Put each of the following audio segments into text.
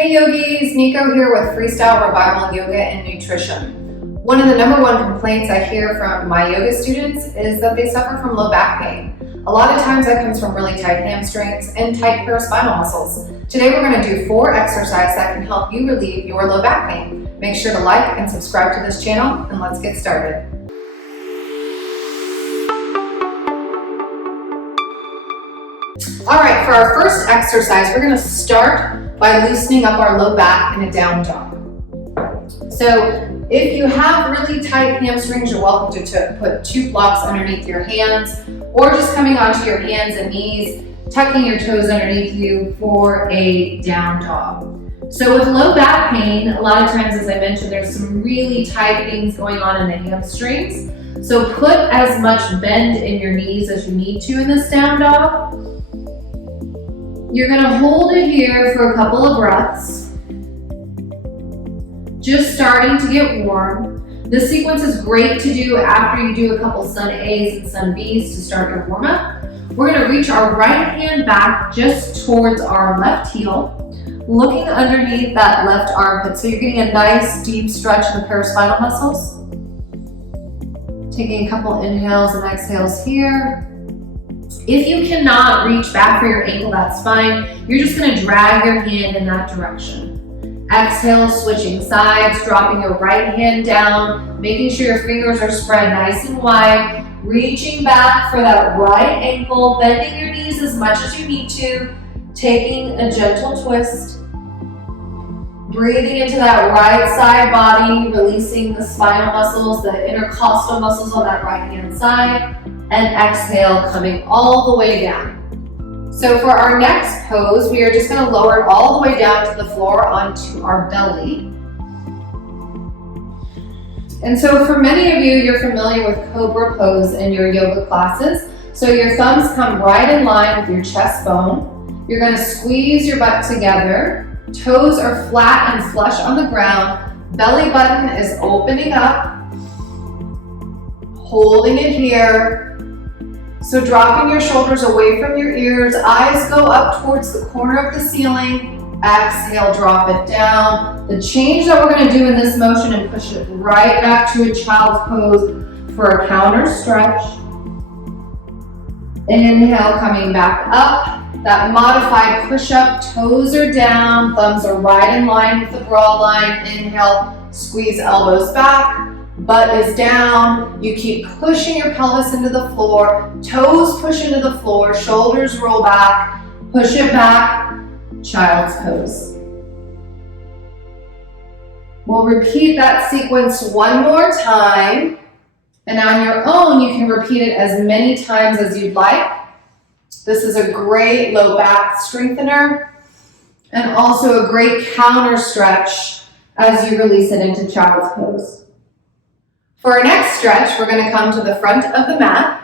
Hey yogis, Nico here with FreeStyle Revival Yoga and Nutrition. One of the number one complaints I hear from my yoga students is that they suffer from low back pain. A lot of times that comes from really tight hamstrings and tight paraspinal muscles. Today we're going to do 4 exercises that can help you relieve your low back pain. Make sure to like and subscribe to this channel, and let's get started. Alright, for our first exercise, we're going to start by loosening up our low back in a down dog. So if you have really tight hamstrings, you're welcome to put 2 blocks underneath your hands, or just coming onto your hands and knees, tucking your toes underneath you for a down dog. So with low back pain, a lot of times, as I mentioned, there's some really tight things going on in the hamstrings. So put as much bend in your knees as you need to in this down dog. You're going to hold it here for a couple of breaths. Just starting to get warm. This sequence is great to do after you do a couple sun A's and sun B's to start your warm up. We're going to reach our right hand back just towards our left heel, looking underneath that left armpit. So you're getting a nice deep stretch in the paraspinal muscles. Taking a couple inhales and exhales here. If you cannot reach back for your ankle, that's fine. You're just going to drag your hand in that direction. Exhale, switching sides, dropping your right hand down, making sure your fingers are spread nice and wide, reaching back for that right ankle, bending your knees as much as you need to, taking a gentle twist, breathing into that right side body, releasing the spinal muscles, the intercostal muscles on that right hand side, and exhale, coming all the way down. So for our next pose, we are just going to lower it all the way down to the floor onto our belly. And so for many of you, you're familiar with Cobra pose in your yoga classes. So your thumbs come right in line with your chest bone. You're going to squeeze your butt together. Toes are flat and flush on the ground. Belly button is opening up. Holding it here. So dropping your shoulders away from your ears, eyes go up towards the corner of the ceiling. Exhale, drop it down. The change that we're going to do in this motion and push it right back to a child's pose for a counter stretch. Inhale, coming back up. That modified push-up, toes are down, thumbs are right in line with the broad line. Inhale, squeeze elbows back. Butt is down. You keep pushing your pelvis into the floor. Toes push into the floor. Shoulders roll back. Push it back. Child's pose. We'll repeat that sequence one more time. And on your own, you can repeat it as many times as you'd like. This is a great low back strengthener and also a great counter stretch as you release it into child's pose. For our next stretch, we're going to come to the front of the mat.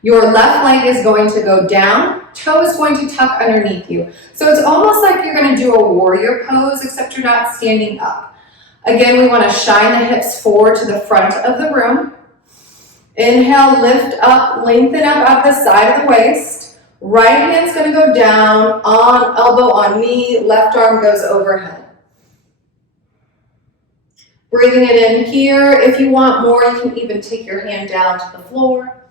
Your left leg is going to go down, toe is going to tuck underneath you. So it's almost like you're going to do a warrior pose, except you're not standing up. Again, we want to shine the hips forward to the front of the room. Inhale, lift up, lengthen up at the side of the waist. Right hand's going to go down, on elbow on knee, left arm goes overhead. Breathing it in here. If you want more, you can even take your hand down to the floor.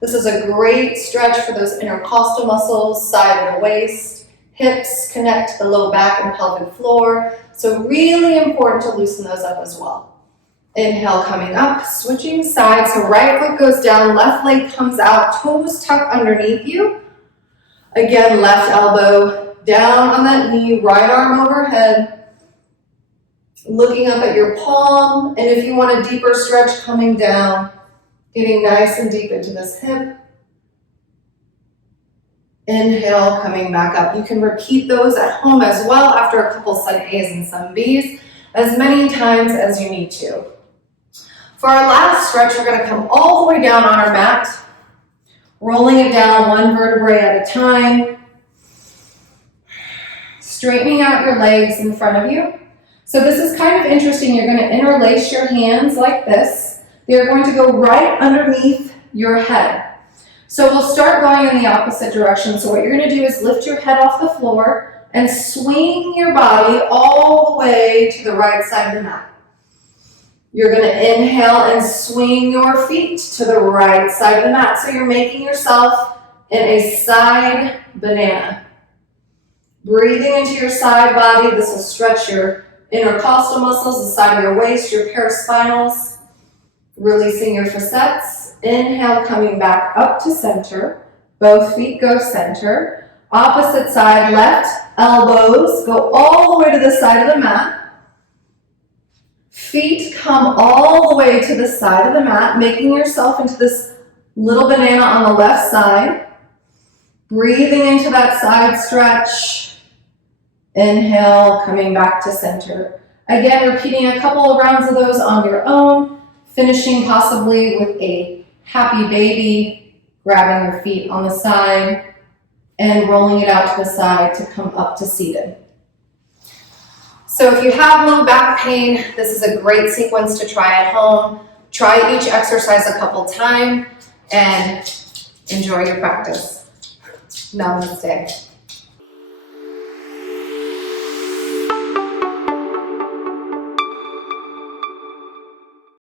This is a great stretch for those intercostal muscles, side of the waist. Hips connect to the low back and pelvic floor. So really important to loosen those up as well. Inhale, coming up, switching sides. So right foot goes down, left leg comes out, toes tuck underneath you. Again, left elbow down on that knee, right arm overhead. Looking up at your palm, and if you want a deeper stretch, coming down, getting nice and deep into this hip. Inhale, coming back up. You can repeat those at home as well after a couple sun A's and sun B's, as many times as you need to. For our last stretch, we're going to come all the way down on our mat, rolling it down one vertebrae at a time, straightening out your legs in front of you. So this is kind of interesting. You're going to interlace your hands like this. They're going to go right underneath your head. So we'll start going in the opposite direction. So what you're going to do is lift your head off the floor and swing your body all the way to the right side of the mat. You're going to inhale and swing your feet to the right side of the mat. So you're making yourself in a side banana. Breathing into your side body. This will stretch your intercostal muscles, the side of your waist, your paraspinals. Releasing your facets. Inhale, coming back up to center. Both feet go center. Opposite side, left elbows go all the way to the side of the mat. Feet come all the way to the side of the mat, making yourself into this little banana on the left side. Breathing into that side stretch. Inhale, coming back to center. Again, repeating a couple of rounds of those on your own, finishing possibly with a happy baby, grabbing your feet on the side and rolling it out to the side to come up to seated. So if you have low back pain, this is a great sequence to try at home. Try each exercise a couple times and enjoy your practice. Namaste.